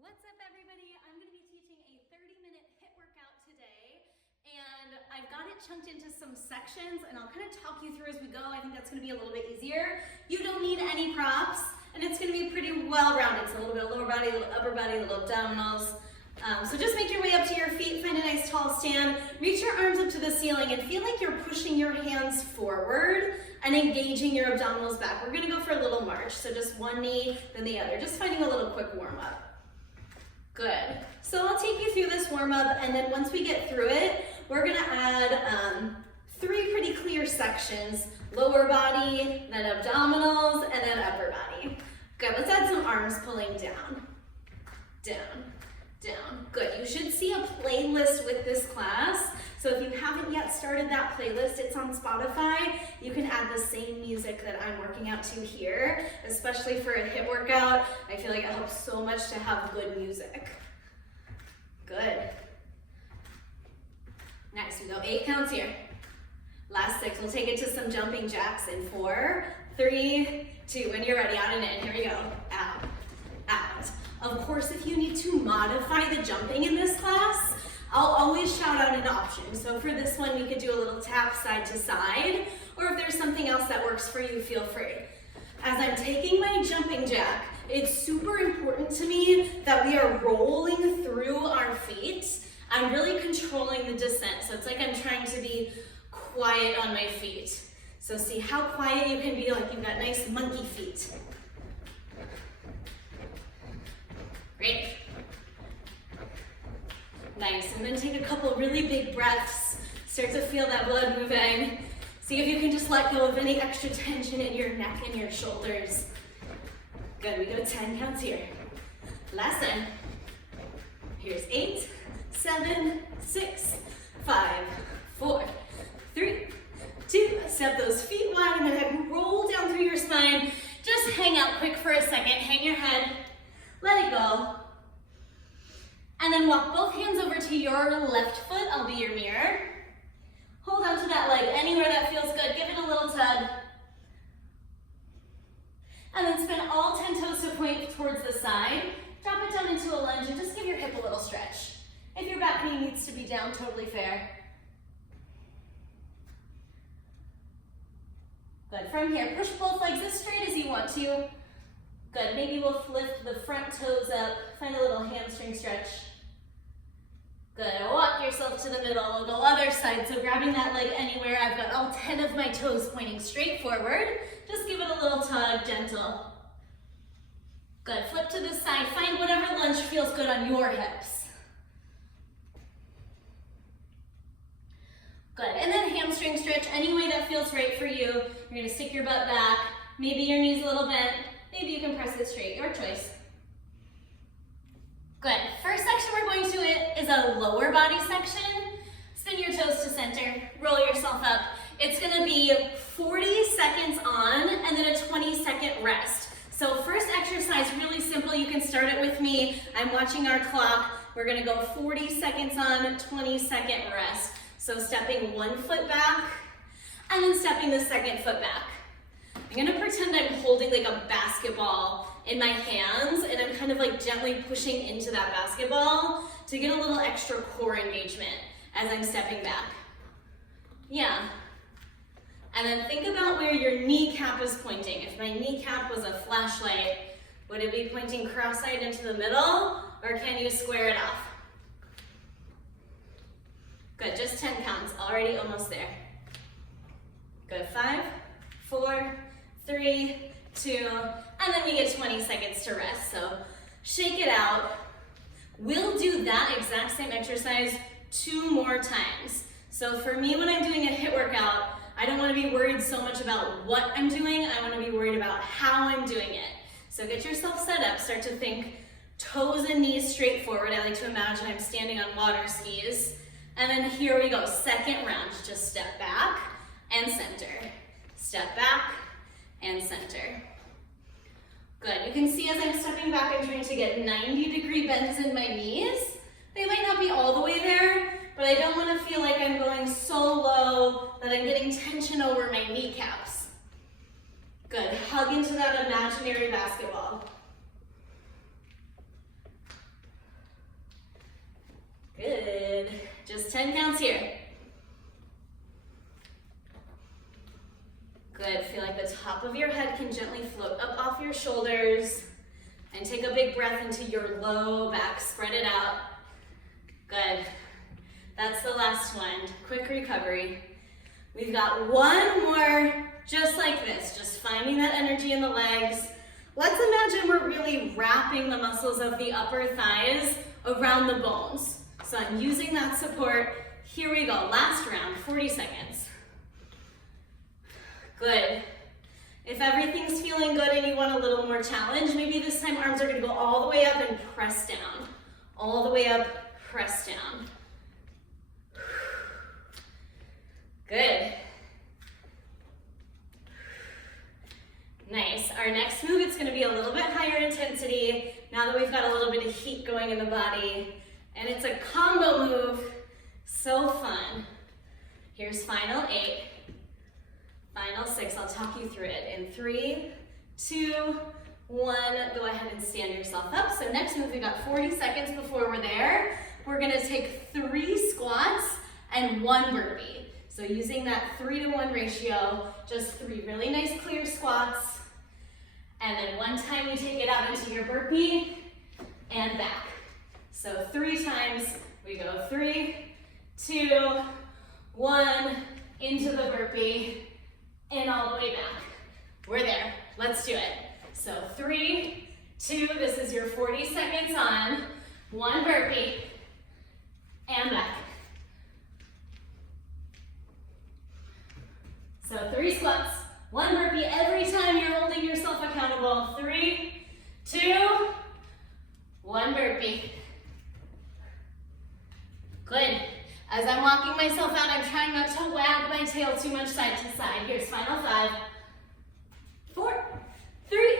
What's up, everybody? I'm going to be teaching a 30-minute HIIT workout today, and I've got it chunked into some sections, and I'll kind of talk you through as we go. I think that's going to be a little bit easier. You don't need any props, and it's going to be pretty well-rounded. So a little bit of lower body, a little upper body, a little abdominals. So just make your way up to your feet, find a nice tall stand, reach your arms up to the ceiling, and feel like you're pushing your hands forward and engaging your abdominals back. We're going to go for a little march, so just one knee, then the other, just finding a little quick warm-up. Good. So I'll take you through this warm-up, and then once we get through it, we're going to add 3 pretty clear sections: lower body, then abdominals, and then upper body. Good. Let's add some arms pulling down, down, down. Good. You should see a playlist with this class. So if you haven't yet started that playlist, it's on Spotify. You can add the same music that I'm working out to here, especially for a HIIT workout. I feel like it helps so much to have good music. Good. Next, we go 8 counts here. Last 6, we'll take it to some jumping jacks in 4, 3, 2. When you're ready, out and in. Here we go. Out, out. Of course, if you need to modify the jumping in this class, I'll always shout out an option. So for this one, we could do a little tap side to side, or if there's something else that works for you, feel free. As I'm taking my jumping jack, it's super important to me that we are rolling through our feet. I'm really controlling the descent, so it's like I'm trying to be quiet on my feet. So see how quiet you can be, like you've got nice monkey feet. Great. Nice, and then take a couple really big breaths. Start to feel that blood moving. See if you can just let go of any extra tension in your neck and your shoulders. Good, we go 10 counts here. Last 10. Here's 8, 7, 6, 5, 4, 3, 2. Step those feet wide and then roll down through your spine. Just hang out quick for a second. Hang your head, let it go. And then walk both hands over to your left foot. I'll be your mirror. Hold on to that leg anywhere that feels good. Give it a little tug. And then spin all 10 toes to point towards the side. Drop it down into a lunge and just give your hip a little stretch. If your back knee needs to be down, totally fair. Good. From here, push both legs as straight as you want to. Good. Maybe we'll lift the front toes up. Find a little hamstring stretch. Good. Walk yourself to the middle. We'll go other side. So grabbing that leg anywhere. I've got all 10 of my toes pointing straight forward. Just give it a little tug, gentle. Good. Flip to the side. Find whatever lunge feels good on your hips. Good. And then hamstring stretch any way that feels right for you. You're going to stick your butt back. Maybe your knee's a little bent. Maybe you can press it straight. Your choice. Good. First section we're going to it is a lower body section. Spin your toes to center. Roll yourself up. It's going to be 40 seconds on and then a 20-second rest. So first exercise, really simple. You can start it with me. I'm watching our clock. We're going to go 40 seconds on, 20-second rest. So stepping one foot back and then stepping the second foot back. I'm going to pretend I'm holding like a basketball in my hands and I'm kind of like gently pushing into that basketball to get a little extra core engagement as I'm stepping back. Yeah. And then think about where your kneecap is pointing. If my kneecap was a flashlight, would it be pointing cross-eyed into the middle or can you square it off? Good, just 10 counts, already almost there. Good, 5, 4, 3, 2, and then we get 20 seconds to rest. So shake it out. We'll do that exact same exercise 2 more times. So for me, when I'm doing a HIIT workout, I don't want to be worried so much about what I'm doing. I want to be worried about how I'm doing it. So get yourself set up. Start to think toes and knees straight forward. I like to imagine I'm standing on water skis. And then here we go. Second round. Just step back and center. Step back and center. Good. You can see as I'm stepping back, I'm trying to get 90-degree bends in my knees. They might not be all the way there, but I don't want to feel like I'm going so low that I'm getting tension over my kneecaps. Good. Hug into that imaginary basketball. Good. Just 10 counts here. Good. Feel like the top of your head can gently float up off your shoulders. And take a big breath into your low back. Spread it out. Good. That's the last one. Quick recovery. We've got one more just like this. Just finding that energy in the legs. Let's imagine we're really wrapping the muscles of the upper thighs around the bones. So I'm using that support. Here we go. Last round, 40 seconds. Good. If everything's feeling good and you want a little more challenge, maybe this time arms are going to go all the way up and press down. All the way up, press down. Good. Nice. Our next move, it's going to be a little bit higher intensity now that we've got a little bit of heat going in the body. And it's a combo move. So fun. Here's final 8. Final 6, I'll talk you through it. In 3, 2, 1, go ahead and stand yourself up. So next move, we've got 40 seconds before we're there. We're gonna take 3 squats and 1 burpee. So using that 3-to-1 ratio, just 3 really nice clear squats. And then one time you take it out into your burpee and back. So 3 times, we go 3, 2, 1, into the burpee, and all the way back. We're there. Let's do it. So 3, 2, this is your 40 seconds on. 1 burpee, and back. So 3 squats, 1 burpee every time you're holding yourself accountable. 3, 2, 1 burpee. Good. As I'm walking myself out, I'm trying not to wag my tail too much side to side. Here's final 5, 4, 3,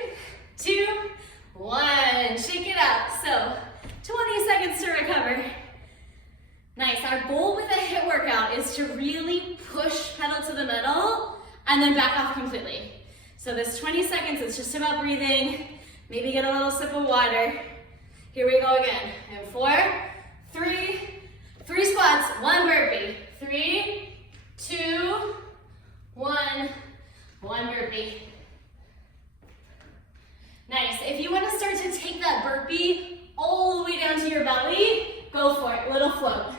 2, 1. Shake it out. So 20 seconds to recover. Nice. Our goal with a HIIT workout is to really push pedal to the metal and then back off completely. So this 20 seconds, it's just about breathing. Maybe get a little sip of water. Here we go again. And 4, 3 squats, 1 burpee. 3, 2, 1, 1 burpee. Nice. If you want to start to take that burpee all the way down to your belly, go for it. Little float.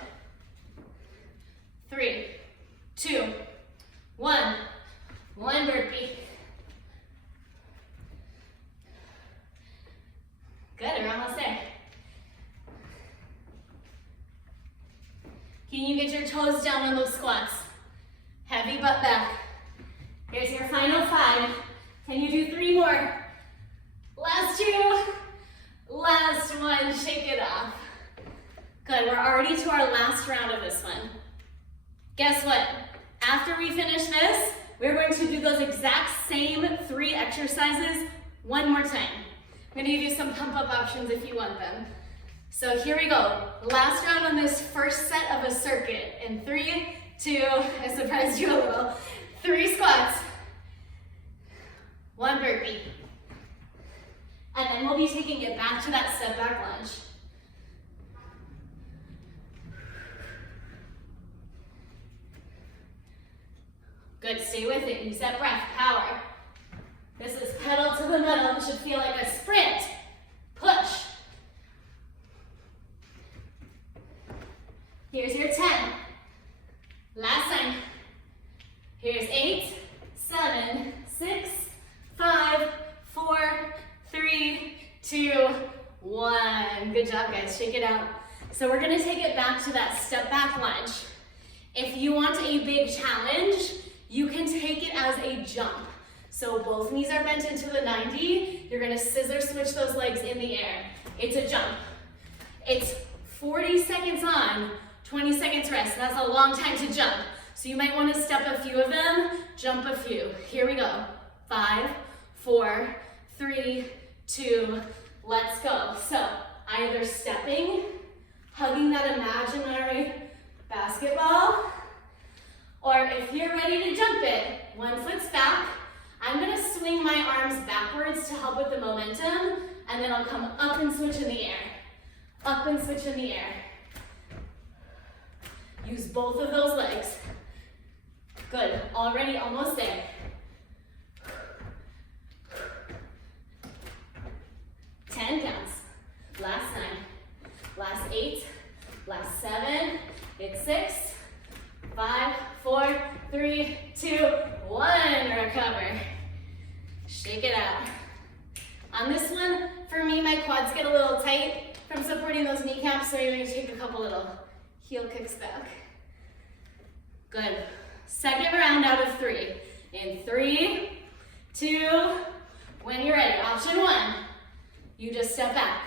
3, 2, 1, 1 burpee. Good, we're almost there. Can you get your toes down on those squats? Heavy butt back. Here's your final 5. Can you do 3 more? Last 2. Last 1. Shake it off. Good, we're already to our last round of this one. Guess what? After we finish this, we're going to do those exact same 3 exercises one more time. I'm going to give you some pump-up options if you want them. So here we go. Last round on this first set of a circuit. In 3, 2, I surprised you a little. 3 squats, 1 burpee. And then we'll be taking it back to that step back lunge. Good, stay with it. Use that breath, power. This is pedal to the metal. It should feel like a sprint. Push. Here's your 10. Last time. Here's 8, 7, 6, 5, 4, 3, 2, 1. Good job, guys. Shake it out. So we're going to take it back to that step back lunge. If you want a big challenge, you can take it as a jump. So both knees are bent into the 90. You're going to scissor switch those legs in the air. It's a jump. It's 40 seconds on, 20 seconds rest. That's a long time to jump. So you might want to step a few of them, jump a few. Here we go. 5, 4, 3, 2, let's go. So either stepping, hugging that imaginary basketball, or if you're ready to jump it, 1 foot's back. I'm going to swing my arms backwards to help with the momentum, and then I'll come up and switch in the air. Up and switch in the air. Use both of those legs. Good, already almost there. 10 counts. Last 9, last 8, last 7, it's 6, 5, 4, 3, 2, 1, recover. Shake it out. On this one, for me, my quads get a little tight from supporting those kneecaps, so you're going to take a couple little heel kicks back. Good. Second round out of 3. In 3, 2, when you're ready. Option 1, you just step back.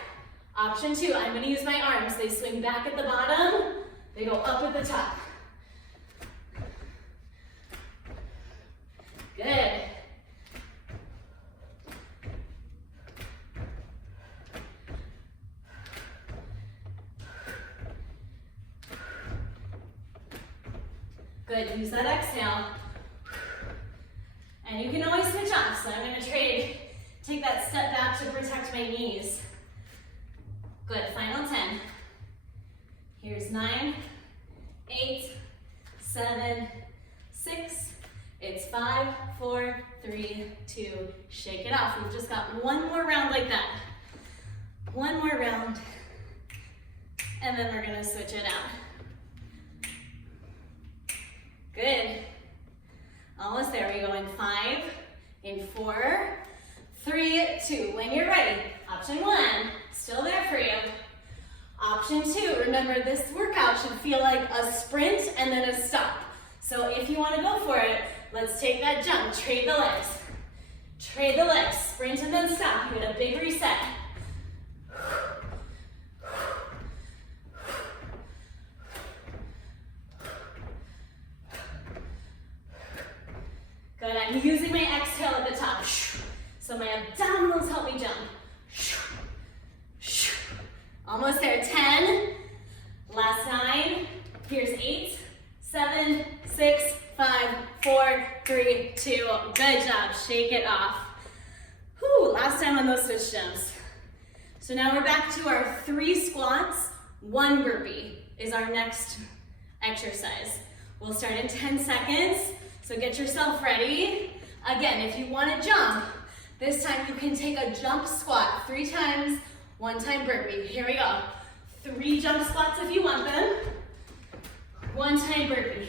Option 2, I'm going to use my arms. They swing back at the bottom, they go up at the top. Good. Good, use that exhale. And you can always switch off, so I'm going to take that step back to protect my knees. Good, final 10. Here's 9, 8, 7, 6, it's 5, 4, 3, 2, shake it off. We've just got one more round like that. One more round, and then we're gonna switch it out. Good. Almost there, we go in 5, in 4, 3, 2. When you're ready, option 1, still there for you. Option 2, remember this workout should feel like a sprint and then a stop. So if you want to go for it, let's take that jump, trade the legs. Trade the legs, sprint and then stop. You get a big reset. Good, I'm using my exhale at the top. So my abdominals help me jump. Almost there, 10, last 9, here's 8, 7, 6, 5, 4, 3, 2, good job, shake it off. Whew, last time on those switch jumps. So now we're back to our 3 squats, 1 burpee is our next exercise. We'll start in 10 seconds, so get yourself ready. Again, if you want to jump, this time you can take a jump squat 3 times, 1 time burpee. Here we go. 3 jump squats if you want them. 1 time burpee.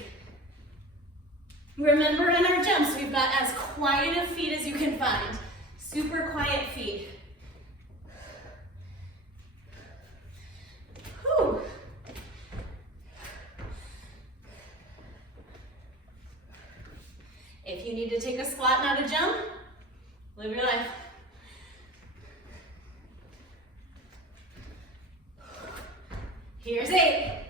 Remember in our jumps, we've got as quiet of feet as you can find. Super quiet feet. Whew. If you need to take a squat, not a jump, live your life. Here's 8.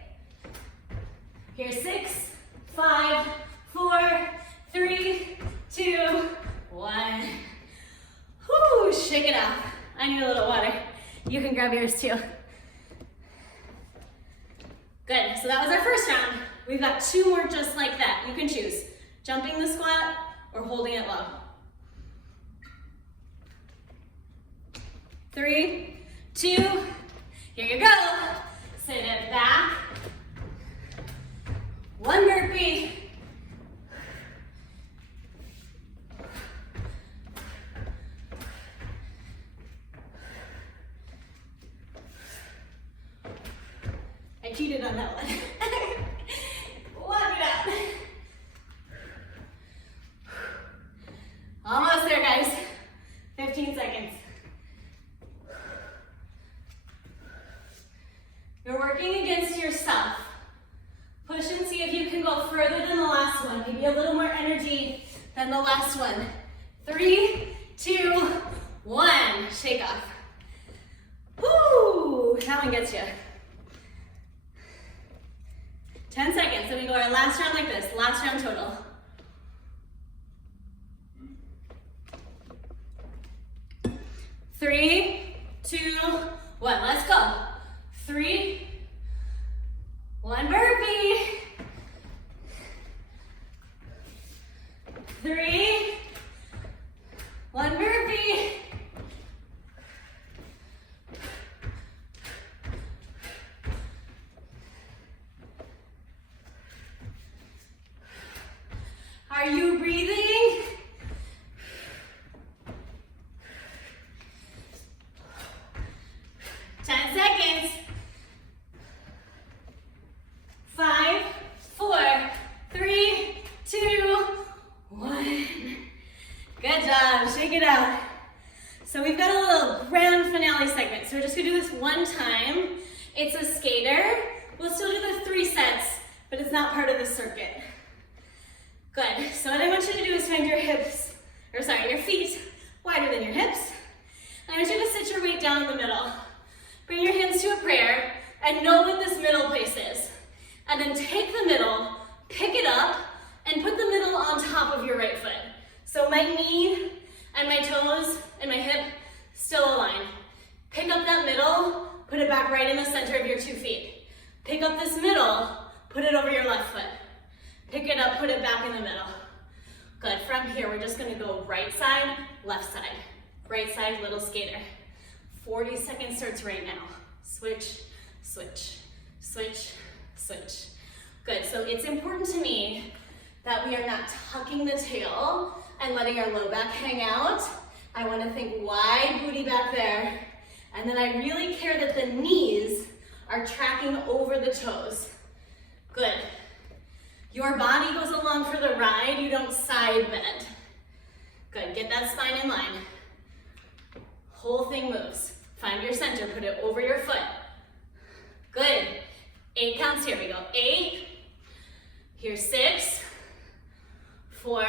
Here's 6, 5, 4, 3, 2, 1. Whoo, shake it off. I need a little water. You can grab yours too. Good, so that was our first round. We've got 2 more just like that. You can choose jumping the squat or holding it low. 3, 2, here you go. Sit it back. 1 burpee. I cheated on that one. Walk it out. Almost there, guys. 15 seconds. You're working against yourself. Push and see if you can go further than the last one. Maybe a little more energy than the last one. 3, 2, 1. Shake off. Woo! That one gets you. 10 seconds. So we go our last round like this. Last round total. Three, 2, 1. Let's go. 3, 1 burpee. 3, 1 burpee. 2, we've got a little grand finale segment. So we're just gonna do this one time. It's a skater. We'll still do the 3 sets, but it's not part of the circuit. Good, so what I want you to do is find your your feet wider than your hips. And I want you to sit your weight down in the middle. Bring your hands to a prayer and know what this middle place is. And then take the middle, pick it up, and put the middle on top of your right foot. So my knee and my toes and my hip still align. Pick up that middle, put it back right in the center of your 2 feet. Pick up this middle, put it over your left foot. Pick it up, put it back in the middle. Good, from here we're just gonna go right side, left side. Right side, little skater. 40-second starts right now. Switch, switch, switch, switch. Good, so it's important to me that we are not tucking the tail and letting our low back hang out. I wanna think wide booty back there. And then I really care that the knees are tracking over the toes. Good. Your body goes along for the ride, you don't side bend. Good, get that spine in line. Whole thing moves. Find your center, put it over your foot. Good. 8 counts, here we go. 8, here's 6, 4,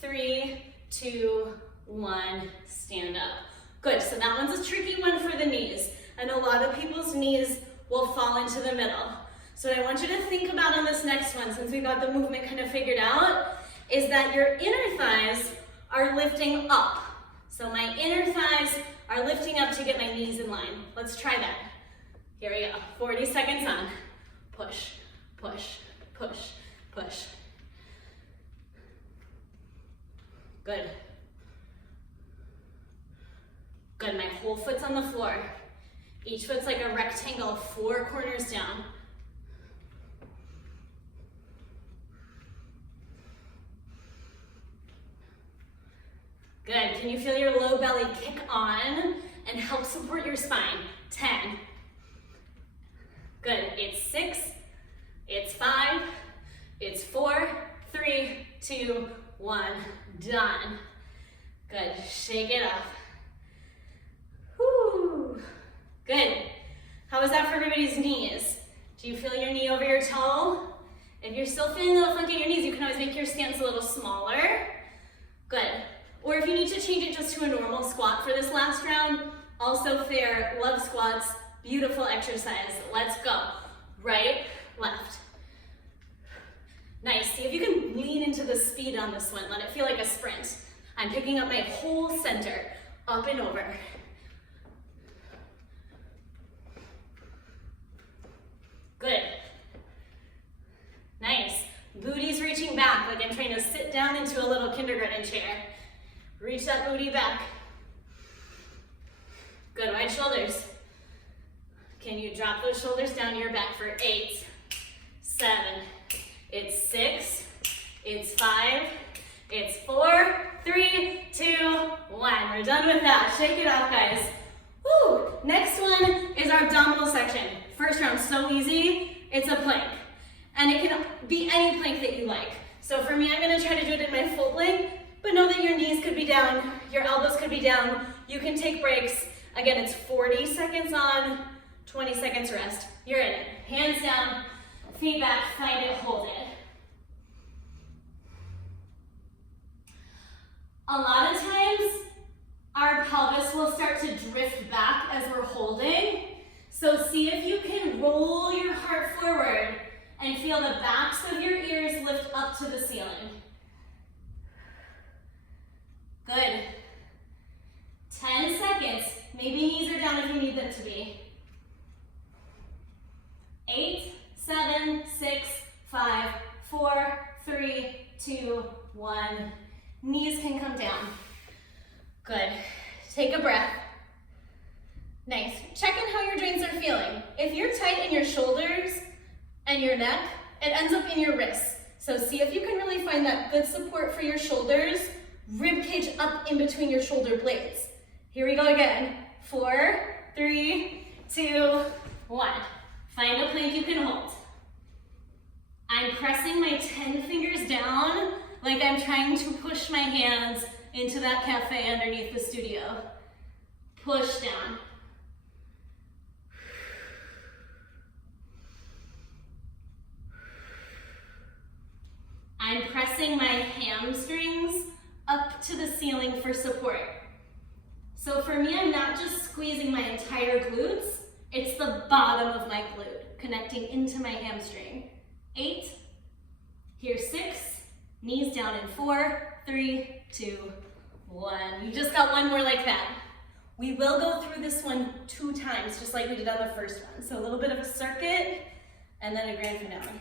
3, 2, 1, stand up. Good, so that one's a tricky one for the knees. And a lot of people's knees will fall into the middle. So what I want you to think about on this next one, since we've got the movement kind of figured out, is that your inner thighs are lifting up. So my inner thighs are lifting up to get my knees in line. Let's try that. Here we go, 40 seconds on. Push, push, push, push. Good. Good, my whole foot's on the floor. Each foot's like a rectangle, 4 corners down. Good, can you feel your low belly kick on and help support your spine? 10. Good, it's 6, it's 5, it's 4, 3, 2, 1, done. Good, shake it off. Whew. Good, how was that for everybody's knees? Do you feel your knee over your toe? If you're still feeling a little funky in your knees, you can always make your stance a little smaller. Good. Or if you need to change it just to a normal squat for this last round, also fair, love squats, beautiful exercise. Let's go. Right, left. Nice, see if you can lean into the speed on this one. Let it feel like a sprint. I'm picking up my whole center, up and over. Good. Nice. Booty's reaching back like I'm trying to sit down into a little kindergarten chair. Reach that booty back. Good, wide shoulders. Can you drop those shoulders down to your back for 8, 7, it's 6, it's 5, it's 4, 3, 2, 1. We're done with that. Shake it off, guys. Woo! Next one is our abdominal section. First round, so easy. It's a plank. And it can be any plank that you like. So for me, I'm gonna try to do it in my full plank, but know that your knees could be down, your elbows could be down. You can take breaks. Again, it's 40 seconds on, 20 seconds rest. You're in it. Hands down, feet back, find it, hold it. A lot of times, our pelvis will start to drift back as we're holding. So see if you can roll your heart forward and feel the backs of your ears lift up to the ceiling. Good. 10 seconds. Maybe knees are down if you need them to be. 8, 7, 6, 5, 4, 3, 2, 1. Knees can come down. Good. Take a breath. Nice. Check in how your joints are feeling. If you're tight in your shoulders and your neck, it ends up in your wrists. So see if you can really find that good support for your shoulders, rib cage up in between your shoulder blades. Here we go again. 4, 3, 2, 1. Find a plank you can hold. I'm pressing my 10 fingers down like I'm trying to push my hands into that cafe underneath the studio. push down. I'm pressing my hamstrings up to the ceiling for support. So for me, I'm not just squeezing my entire glutes, it's the bottom of my glute, connecting into my hamstring. 8, here's 6, knees down in 4, 3, 2, 1. You just got one more like that. We will go through this one 2 times, just like we did on the first one. So a little bit of a circuit, and then a grand finale.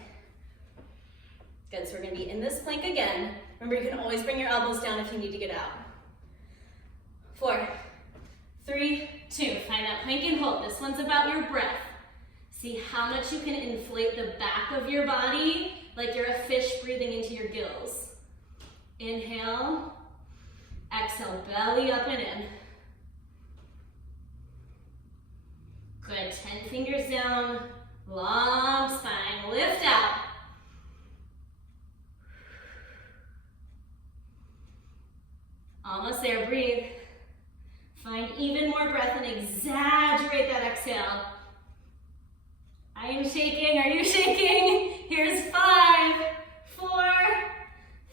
Good, so we're gonna be in this plank again. Remember, you can always bring your elbows down if you need to get out. 4, 3, 2, find that plank and hold. This one's about your breath. See how much you can inflate the back of your body like you're a fish breathing into your gills. Inhale, exhale, belly up and in. Good, 10 fingers down, long spine, lift out. Almost there, breathe. Find even more breath and exaggerate that exhale. I am shaking, are you shaking? Here's 5, 4,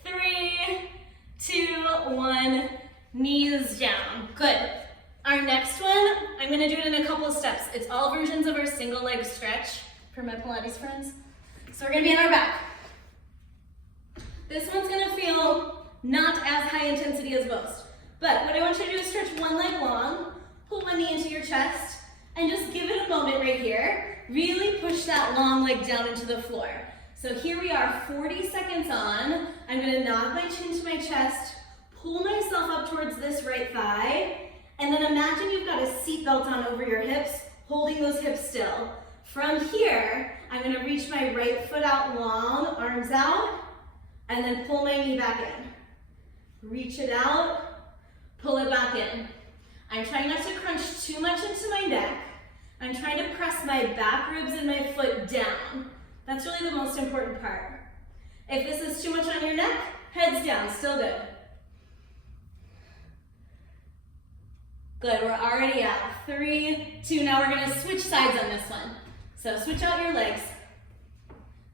3, 2, 1. Knees down, good. Our next one, I'm gonna do it in a couple of steps. It's all versions of our single leg stretch for my Pilates friends. So we're gonna be on our back. This one's gonna feel not as high intensity as most. But what I want you to do is stretch one leg long, pull one knee into your chest, and just give it a moment right here. Really push that long leg down into the floor. So here we are, 40 seconds on. I'm gonna knock my chin to my chest, pull myself up towards this right thigh, and then imagine you've got a seatbelt on over your hips, holding those hips still. From here, I'm gonna reach my right foot out long, arms out, and then pull my knee back in. Reach it out, pull it back in. I'm trying not to crunch too much into my neck. I'm trying to press my back ribs and my foot down. That's really the most important part. If this is too much on your neck, heads down, still good. Good, we're already at 3, 2. Now we're gonna switch sides on this one. So switch out your legs.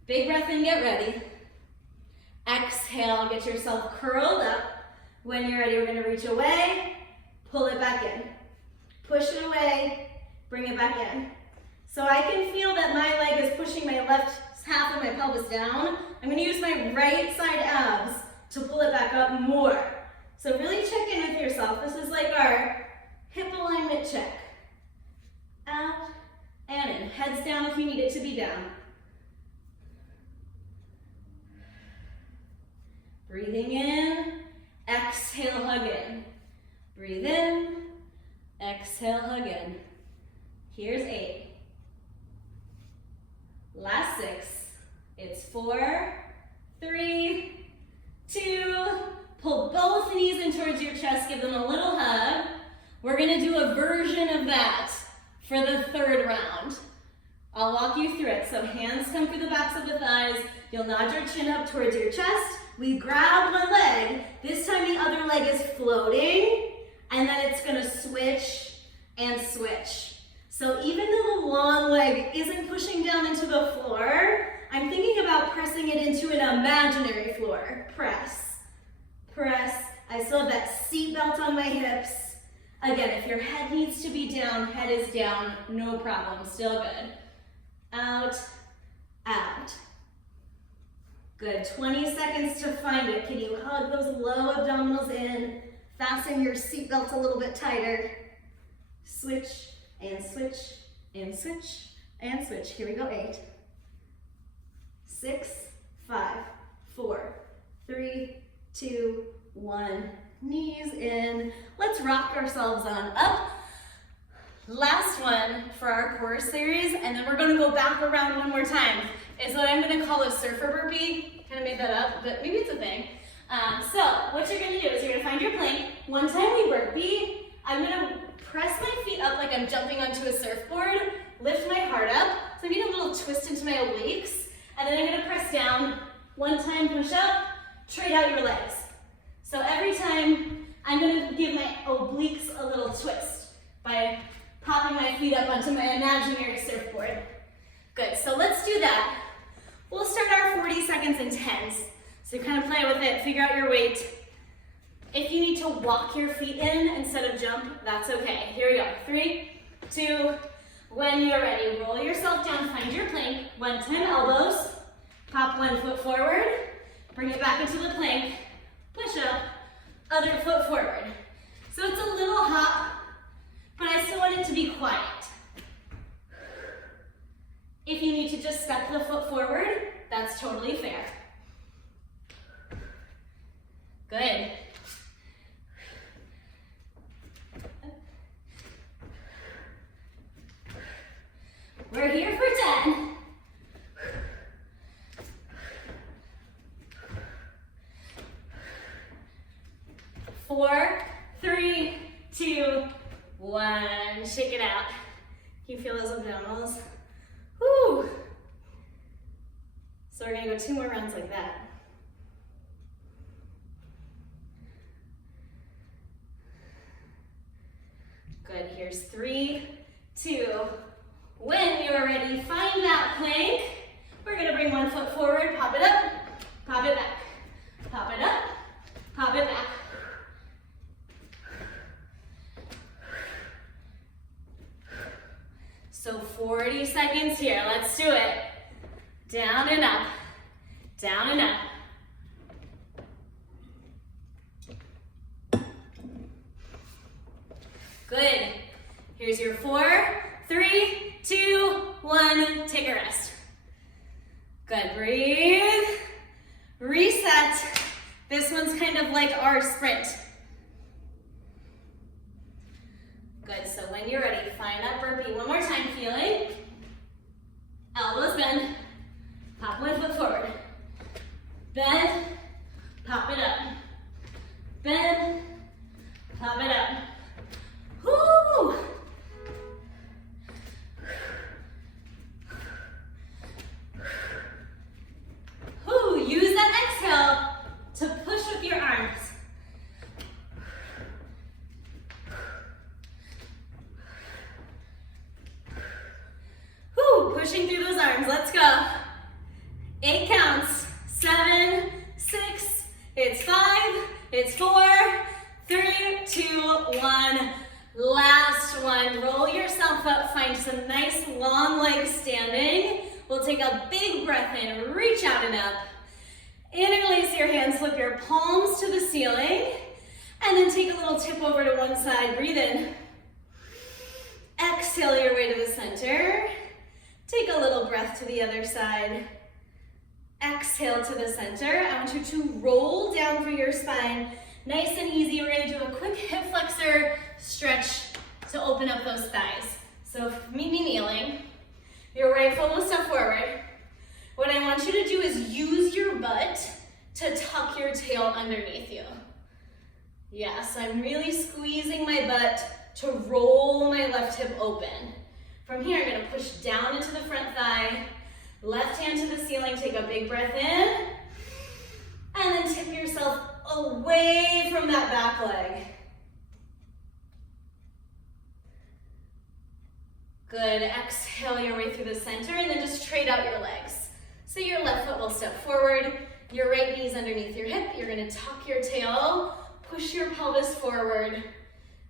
Big breath in, get ready. Exhale, get yourself curled up. When you're ready, we're gonna reach away, pull it back in. Push it away, bring it back in. So I can feel that my leg is pushing my left half of my pelvis down. I'm gonna use my right side abs to pull it back up more. So really check in with yourself. This is like our hip alignment check. Out and in. Heads down if you need it to be down. Breathing in, exhale, hug in. Breathe in, exhale, hug in. Here's 8. Last 6. It's 4, 3, 2. Pull both knees in towards your chest, give them a little hug. We're gonna do a version of that for the 3rd round. I'll walk you through it. So hands come through the backs of the thighs. You'll nod your chin up towards your chest. We grab one leg. This time the other leg is floating, and then it's gonna switch and switch. So even though the long leg isn't pushing down into the floor, I'm thinking about pressing it into an imaginary floor. Press, press. I still have that seat belt on my hips. Again, if your head needs to be down, head is down, no problem, still good. Out, out. Good, 20 seconds to find it. Can you hug those low abdominals in? Fasten your seatbelt a little bit tighter. Switch, and switch, and switch, and switch. Here we go, 8, 6, 5, 4, 3, 2, 1. Knees in. Let's rock ourselves on up. Last one for our core series, and then we're gonna go back around one more time. Is what I'm gonna call a surfer burpee. Kind of made that up, but maybe it's a thing. So what you're gonna do is you're gonna find your plank. One time we burpee, I'm gonna press my feet up like I'm jumping onto a surfboard, lift my heart up, so I need a little twist into my obliques, and then I'm gonna press down. One time, push up, trade out your legs. So every time, I'm gonna give my obliques a little twist by feet up onto my imaginary surfboard. Good, so let's do that. We'll start our 40 seconds in tens. So kind of play with it, figure out your weight. If you need to walk your feet in instead of jump, that's okay. Here we go, 3, 2, when you're ready, roll yourself down, find your plank, 110 elbows, pop one foot forward, bring it back into the plank, push up, other foot forward. So it's a little hop, but I still want it to be quiet. If you need to just step the foot forward, that's totally fair. Good. We're here for 10. 4, 3, 2, 1. Shake it out. Can you feel those abdominals? Woo! So we're gonna go 2 more rounds like that. Good, here's 3, 2. When you're ready, find that plank. We're gonna bring one foot forward, pop it up, pop it back. Pop it up, pop it back. So 40 seconds here, let's do it. Down and up, down and up. Good. Here's your 4, 3, 2, 1. Take a rest. Good. Breathe. Reset. This one's kind of like our sprint. Good. So when you're ready, find that burpee. One more time. Feeling. Elbows bend. Pop one foot forward. Bend. Pop it up. Bend. Pop it up. Woo! Woo! Use that exhale to push with your arms. Woo! Pushing through those arms. Let's go. 8 counts. 7, 6. It's 5. It's 4, 3, 2, 1. Last one, roll yourself up, find some nice long legs standing. We'll take a big breath in, reach out and up. Interlace your hands, flip your palms to the ceiling, and then take a little tip over to one side, breathe in. Exhale your way to the center. Take a little breath to the other side. Exhale to the center. I want you to roll down through your spine. Nice and easy, we're gonna do a quick hip flexor stretch to open up those thighs. So meet me kneeling. Your right foot will step forward. What I want you to do is use your butt to tuck your tail underneath you. Yes, I'm really squeezing my butt to roll my left hip open. From here, I'm gonna push down into the front thigh, left hand to the ceiling, take a big breath in, and then tip yourself away from that back leg. Good, exhale your way through the center and then just straight out your legs. So your left foot will step forward, your right knee's underneath your hip, you're gonna tuck your tail, push your pelvis forward,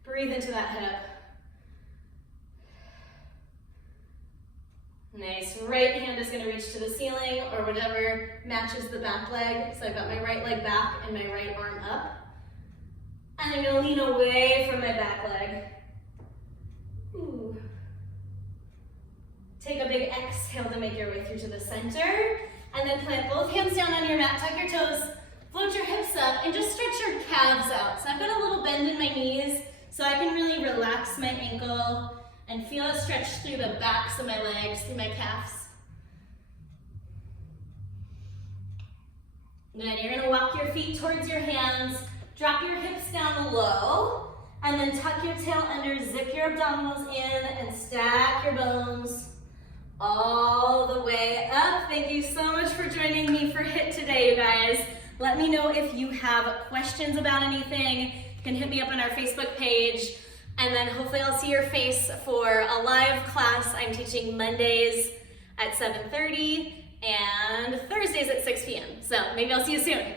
breathe into that hip. Nice, right hand is gonna reach to the ceiling or whatever matches the back leg. So I've got my right leg back and my right arm up. And I'm gonna lean away from my back leg. Ooh. Take a big exhale to make your way through to the center. And then plant both hands down on your mat, tuck your toes, float your hips up, and just stretch your calves out. So I've got a little bend in my knees, so I can really relax my ankle and feel a stretch through the backs of my legs, through my calves. Good, you're gonna walk your feet towards your hands, drop your hips down low, and then tuck your tail under, zip your abdominals in, and stack your bones all the way up. Thank you so much for joining me for HIIT today, you guys. Let me know if you have questions about anything. You can hit me up on our Facebook page. And then hopefully I'll see your face for a live class. I'm teaching Mondays at 7:30 and Thursdays at 6 p.m. So maybe I'll see you soon.